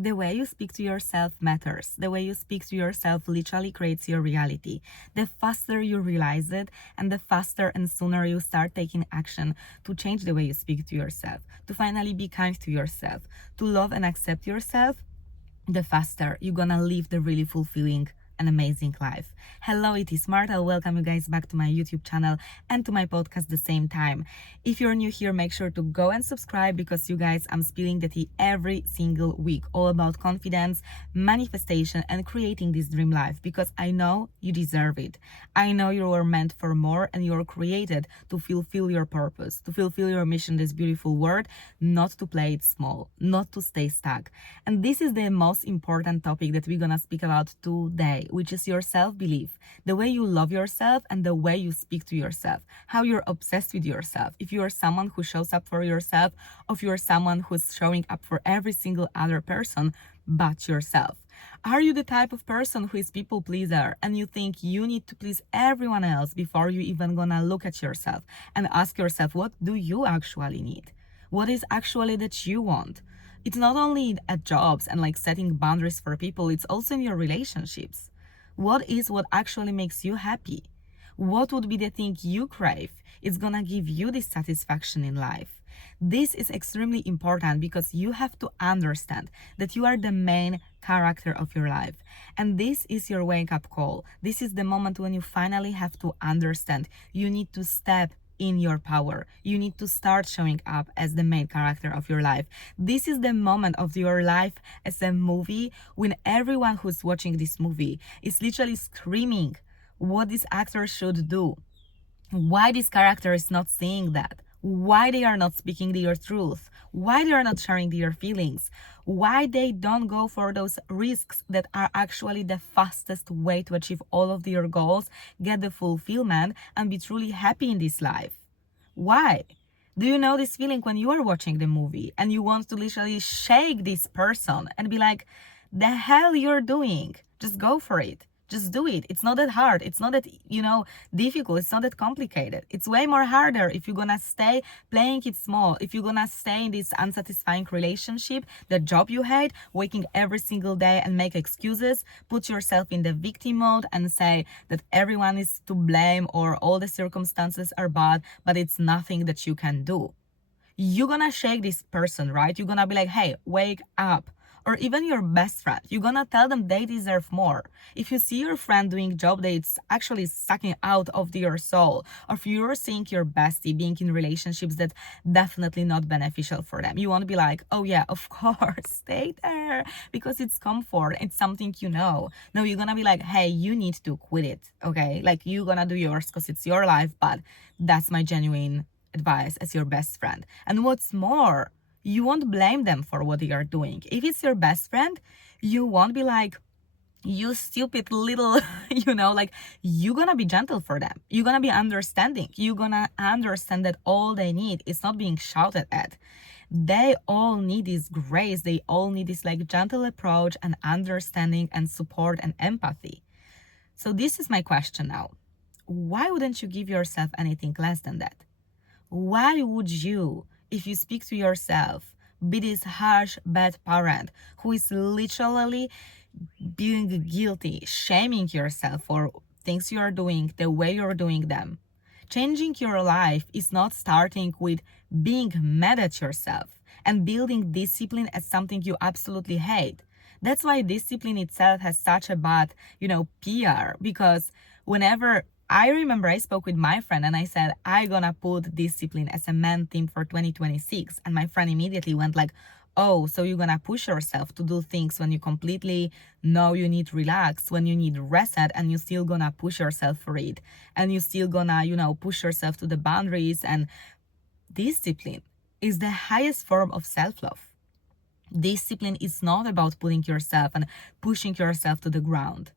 The way you speak to yourself matters. The way you speak to yourself literally creates your reality. The faster you realize it, and the faster and sooner you start taking action to change the way you speak to yourself, to finally be kind to yourself, to love and accept yourself, the faster you're gonna live the really fulfilling and amazing life. Hello, it is Marta. Welcome you guys back to my YouTube channel and to my podcast at the same time. If you're new here, make sure to go and subscribe because you guys, I'm spilling the tea every single week, all about confidence, manifestation, and creating this dream life because I know you deserve it. I know you were meant for more and you're created to fulfill your purpose, to fulfill your mission, this beautiful world, not to play it small, not to stay stuck. And this is the most important topic that we're gonna speak about today, which is your self-belief, the way you love yourself and the way you speak to yourself, how you're obsessed with yourself. If you are someone who shows up for yourself, or if you're someone who's showing up for every single other person but yourself. Are you the type of person who is people pleaser and you think you need to please everyone else before you even gonna look at yourself and ask yourself, what do you actually need? What is actually that you want? It's not only at jobs and like setting boundaries for people, it's also in your relationships. What actually makes you happy? What would be the thing you crave? It's gonna give you this satisfaction in life. This is extremely important because you have to understand that you are the main character of your life. And this is your wake-up call. This is the moment when you finally have to understand you need to step in your power. You need to start showing up as the main character of your life. This is the moment of your life as a movie when everyone who's watching this movie is literally screaming what this actor should do, why this character is not seeing that, why they are not speaking their truth, why they are not sharing their feelings, why they don't go for those risks that are actually the fastest way to achieve all of their goals, get the fulfillment, and be truly happy in this life. Why? Do you know this feeling when you are watching the movie and you want to literally shake this person and be like, the hell you're doing? Just go for it. Just do it. It's not that hard. It's not that, difficult. It's not that complicated. It's way more harder if you're gonna stay playing it small, if you're gonna stay in this unsatisfying relationship, the job you hate, waking every single day and make excuses, put yourself in the victim mode and say that everyone is to blame or all the circumstances are bad, but it's nothing that you can do. You're gonna shake this person, right? You're gonna be like, hey, wake up. Or even your best friend, you're gonna tell them they deserve more. If you see your friend doing job that it's actually sucking out of your soul, or if you're seeing your bestie being in relationships that definitely not beneficial for them, you won't be like, oh yeah, of course, stay there because it's comfort, it's something you know. No, you're gonna be like, hey, you need to quit it, okay? Like you're gonna do yours because it's your life, but that's my genuine advice as your best friend. And what's more, you won't blame them for what they are doing. If it's your best friend, you won't be like, you stupid little, like you're gonna be gentle for them. You're gonna be understanding. You're gonna understand that all they need is not being shouted at. They all need this grace. They all need this like gentle approach and understanding and support and empathy. So this is my question now. Why wouldn't you give yourself anything less than that? Why would you, if you speak to yourself, be this harsh, bad parent who is literally being guilty, shaming yourself for things you are doing, the way you're doing them? Changing your life is not starting with being mad at yourself and building discipline as something you absolutely hate. That's why discipline itself has such a bad, PR, because whenever I remember I spoke with my friend and I said, I'm gonna put discipline as a main theme for 2026. And my friend immediately went like, oh, so you're gonna push yourself to do things when you completely know you need relax, when you need reset, and you're still gonna push yourself for it. And you're still gonna, push yourself to the boundaries. And discipline is the highest form of self-love. Discipline is not about putting yourself and pushing yourself to the ground.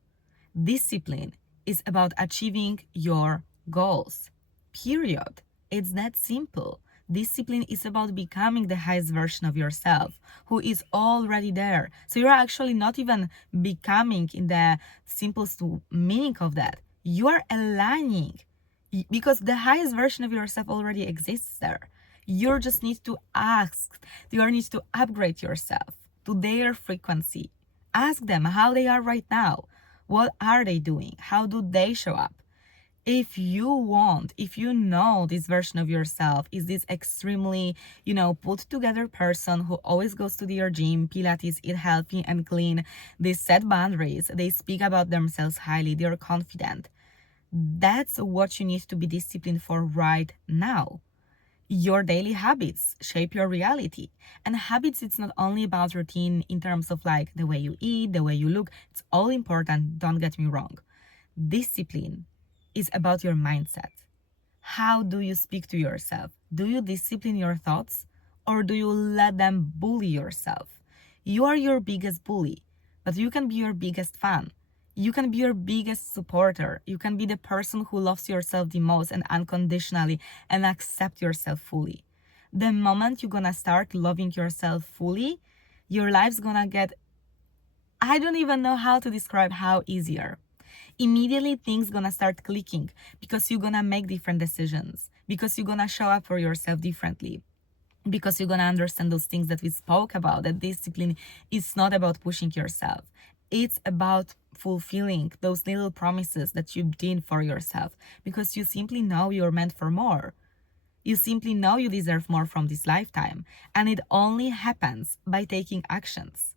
Discipline is about achieving your goals. Period. It's that simple. Discipline is about becoming the highest version of yourself who is already there. So you're actually not even becoming in the simplest meaning of that. You are aligning because the highest version of yourself already exists there. You just need to ask, you need to upgrade yourself. to their frequency. Ask them how they are right now. What are they doing? How do they show up? If you know this version of yourself is this extremely, put together person who always goes to their gym, Pilates, eat healthy and clean, they set boundaries, they speak about themselves highly, they're confident. That's what you need to be disciplined for right now. Your daily habits shape your reality. And habits, it's not only about routine in terms of like the way you eat, the way you look. It's all important, don't get me wrong. Discipline is about your mindset. How do you speak to yourself? Do you discipline your thoughts or do you let them bully yourself? You are your biggest bully, but you can be your biggest fan. You can be your biggest supporter. You can be the person who loves yourself the most and unconditionally and accept yourself fully. The moment you're gonna start loving yourself fully, your life's gonna get, I don't even know how to describe how easier. Immediately things gonna start clicking because you're gonna make different decisions, because you're gonna show up for yourself differently, because you're gonna understand those things that we spoke about, that discipline is not about pushing yourself. It's about fulfilling those little promises that you did for yourself, because you simply know you're meant for more. You simply know you deserve more from this lifetime, and it only happens by taking actions.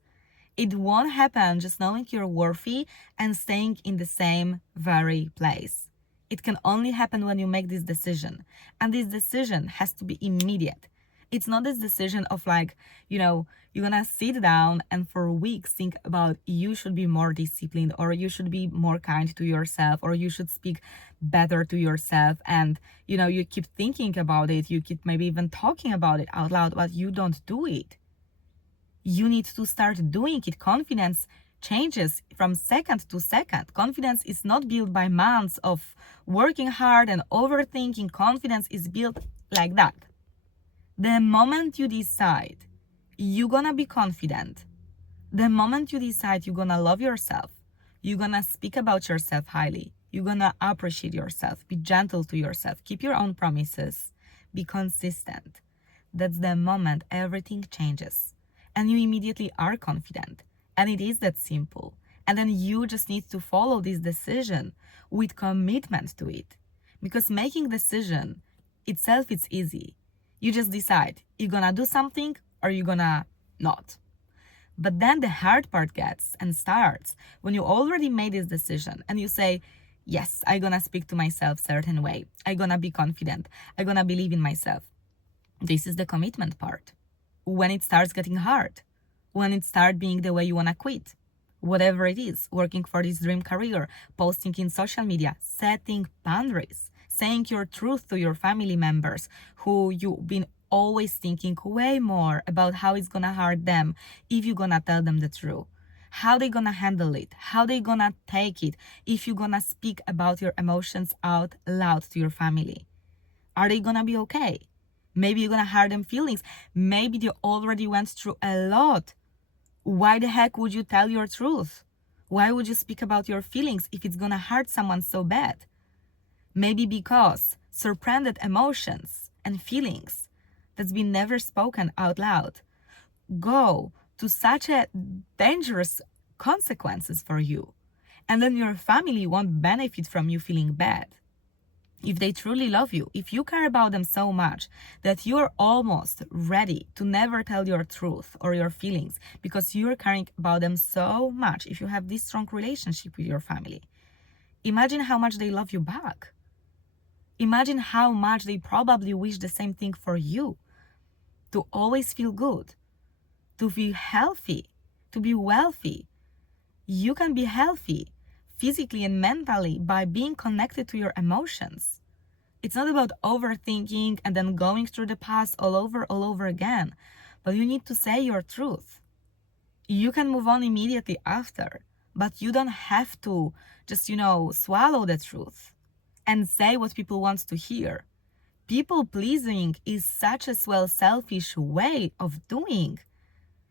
It won't happen just knowing you're worthy and staying in the same very place. It can only happen when you make this decision. And this decision has to be immediate. It's not this decision of like, you're gonna sit down and for weeks think about you should be more disciplined or you should be more kind to yourself or you should speak better to yourself. And, you keep thinking about it. You keep maybe even talking about it out loud, but you don't do it. You need to start doing it. Confidence changes from second to second. Confidence is not built by months of working hard and overthinking. Confidence is built like that. The moment you decide you're gonna be confident, the moment you decide you're gonna love yourself, you're gonna speak about yourself highly, you're gonna appreciate yourself, be gentle to yourself, keep your own promises, be consistent. That's the moment everything changes. And you immediately are confident. And it is that simple. And then you just need to follow this decision with commitment to it. Because making decision itself, it's easy. You just decide you're gonna do something or you're gonna not. But then the hard part gets and starts when you already made this decision and you say, yes, I'm gonna speak to myself certain way. I'm gonna be confident. I'm gonna believe in myself. This is the commitment part. When it starts getting hard, when it starts being the way you want to quit, whatever it is, working for this dream career, posting in social media, setting boundaries, saying your truth to your family members who you've been always thinking way more about how it's gonna hurt them if you're gonna tell them the truth. How they gonna handle it, how they gonna take it if you're gonna speak about your emotions out loud to your family. Are they gonna be okay? Maybe you're gonna hurt them feelings. Maybe they already went through a lot. Why the heck would you tell your truth? Why would you speak about your feelings if it's gonna hurt someone so bad? Maybe because surrounded emotions and feelings that's been never spoken out loud go to such a dangerous consequences for you. And then your family won't benefit from you feeling bad. If they truly love you, if you care about them so much that you're almost ready to never tell your truth or your feelings because you're caring about them so much, if you have this strong relationship with your family, imagine how much they love you back. Imagine how much they probably wish the same thing for you. To always feel good, to feel healthy, to be wealthy. You can be healthy physically and mentally by being connected to your emotions. It's not about overthinking and then going through the past all over again, but you need to say your truth. You can move on immediately after, but you don't have to just, swallow the truth and say what people want to hear. People pleasing is such a selfish way of doing.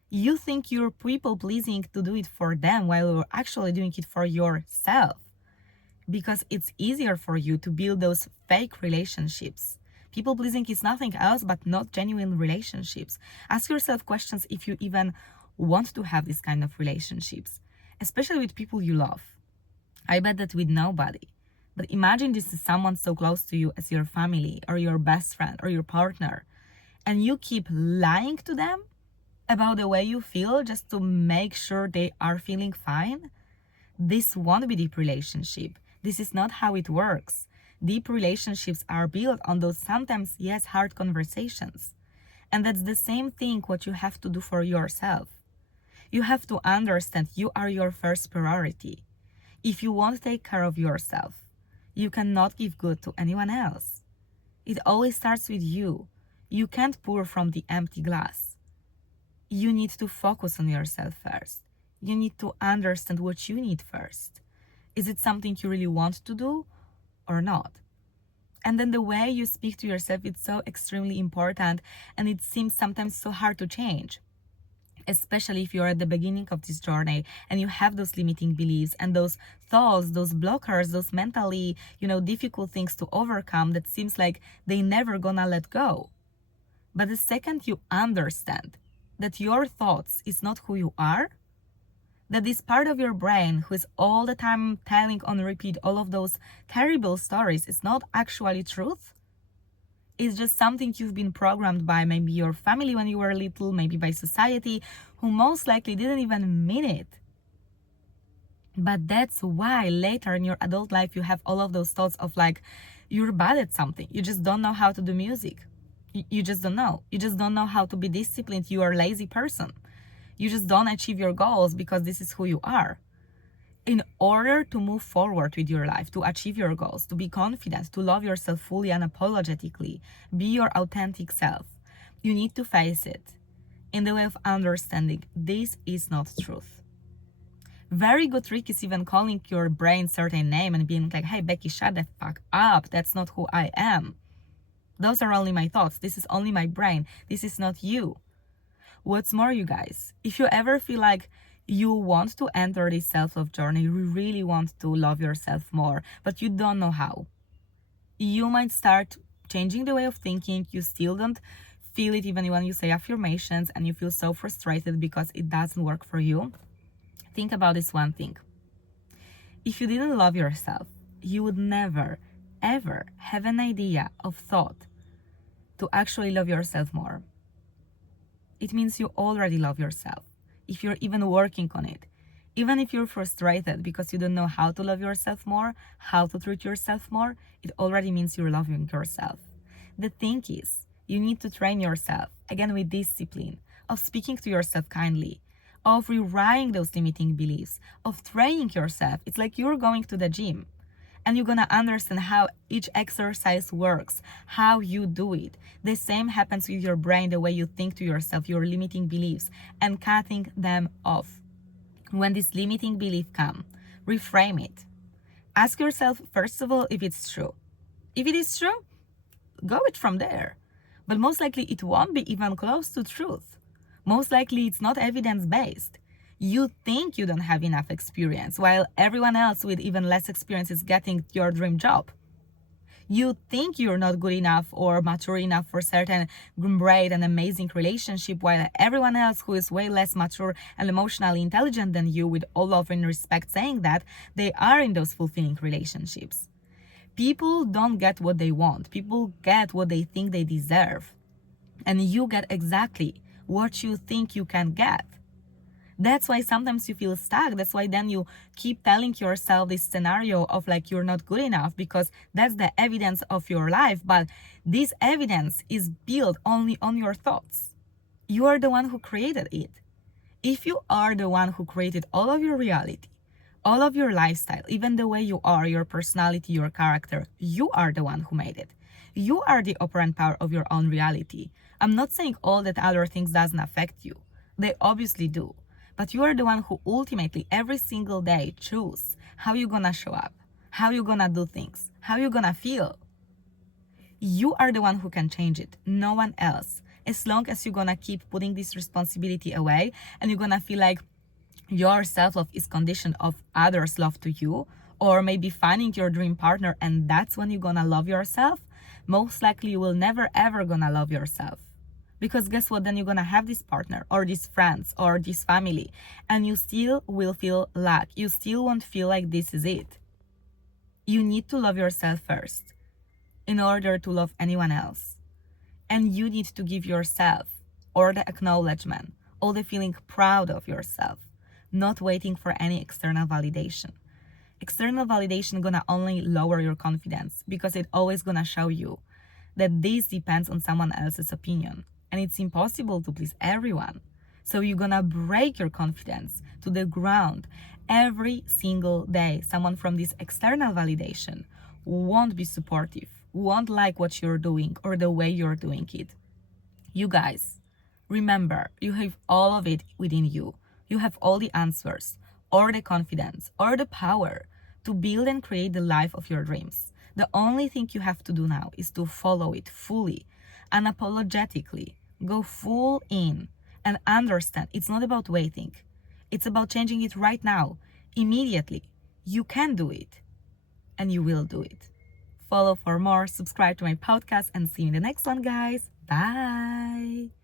You think you're people pleasing to do it for them while you're actually doing it for yourself. Because it's easier for you to build those fake relationships. People pleasing is nothing else but not genuine relationships. Ask yourself questions if you even want to have this kind of relationships, especially with people you love. I bet that with nobody. But imagine this is someone so close to you as your family or your best friend or your partner, and you keep lying to them about the way you feel just to make sure they are feeling fine. This won't be deep relationship. This is not how it works. Deep relationships are built on those sometimes, yes, hard conversations. And that's the same thing what you have to do for yourself. You have to understand you are your first priority. If you won't take care of yourself, you cannot give good to anyone else. It always starts with you. You can't pour from the empty glass. You need to focus on yourself first. You need to understand what you need first. Is it something you really want to do or not? And then the way you speak to yourself is so extremely important, and it seems sometimes so hard to change. Especially if you're at the beginning of this journey and you have those limiting beliefs and those thoughts, those blockers, those mentally, difficult things to overcome that seems like they never gonna let go. But the second you understand that your thoughts is not who you are, that this part of your brain who is all the time telling on repeat all of those terrible stories is not actually truth. It's just something you've been programmed by maybe your family when you were little, maybe by society, who most likely didn't even mean it. But that's why later in your adult life you have all of those thoughts of like, you're bad at something. You just don't know how to do music. You just don't know. You just don't know how to be disciplined. You are a lazy person. You just don't achieve your goals because this is who you are. In order to move forward with your life, to achieve your goals, to be confident, to love yourself fully and unapologetically, be your authentic self, you need to face it in the way of understanding this is not truth. Very good trick is even calling your brain certain name and being like, hey, Becky, shut the fuck up. That's not who I am. Those are only my thoughts. This is only my brain. This is not you. What's more, you guys, if you ever feel like you want to enter this self-love journey, you really want to love yourself more, but you don't know how, you might start changing the way of thinking. You still don't feel it even when you say affirmations and you feel so frustrated because it doesn't work for you. Think about this one thing. If you didn't love yourself, you would never, ever have an idea of thought to actually love yourself more. It means you already love yourself. If you're even working on it, even if you're frustrated because you don't know how to love yourself more, how to treat yourself more, it already means you're loving yourself. The thing is, you need to train yourself, again with discipline, of speaking to yourself kindly, of rewriting those limiting beliefs, of training yourself. It's like you're going to the gym and you're gonna understand how each exercise works, how you do it. The same happens with your brain, the way you think to yourself, your limiting beliefs, and cutting them off. When this limiting belief comes, reframe it. Ask yourself, first of all, if it's true. If it is true, go it from there. But most likely it won't be even close to truth. Most likely it's not evidence-based. You think you don't have enough experience, while everyone else with even less experience is getting your dream job. You think you're not good enough or mature enough for certain great and amazing relationship, while everyone else who is way less mature and emotionally intelligent than you, with all love and respect saying that, they are in those fulfilling relationships. People don't get what they want. People get what they think they deserve. And you get exactly what you think you can get. That's why sometimes you feel stuck. That's why then you keep telling yourself this scenario of like you're not good enough, because that's the evidence of your life. But this evidence is built only on your thoughts. You are the one who created it. If you are the one who created all of your reality, all of your lifestyle, even the way you are, your personality, your character, you are the one who made it. You are the operant power of your own reality. I'm not saying all that other things doesn't affect you. They obviously do. But you are the one who ultimately every single day choose how you're gonna show up, how you're gonna do things, how you're gonna feel. You are the one who can change it, no one else. As long as you're gonna keep putting this responsibility away and you're gonna feel like your self-love is conditioned of others' love to you, or maybe finding your dream partner and that's when you're gonna love yourself, most likely you will never ever gonna love yourself. Because guess what? Then you're gonna have this partner or these friends or this family, and you still will feel lack. You still won't feel like this is it. You need to love yourself first in order to love anyone else. And you need to give yourself all the acknowledgement, all the feeling proud of yourself, not waiting for any external validation. External validation gonna only lower your confidence because it always gonna show you that this depends on someone else's opinion and it's impossible to please everyone. So you're gonna break your confidence to the ground every single day. Someone from this external validation won't be supportive, won't like what you're doing or the way you're doing it. You guys, remember, you have all of it within you. You have all the answers, or the confidence, or the power to build and create the life of your dreams. The only thing you have to do now is to follow it fully, unapologetically, go full in, and understand it's not about waiting. It's about changing it right now, immediately. You can do it, and you will do it. Follow for more, subscribe to my podcast, and see you in the next one, guys. Bye.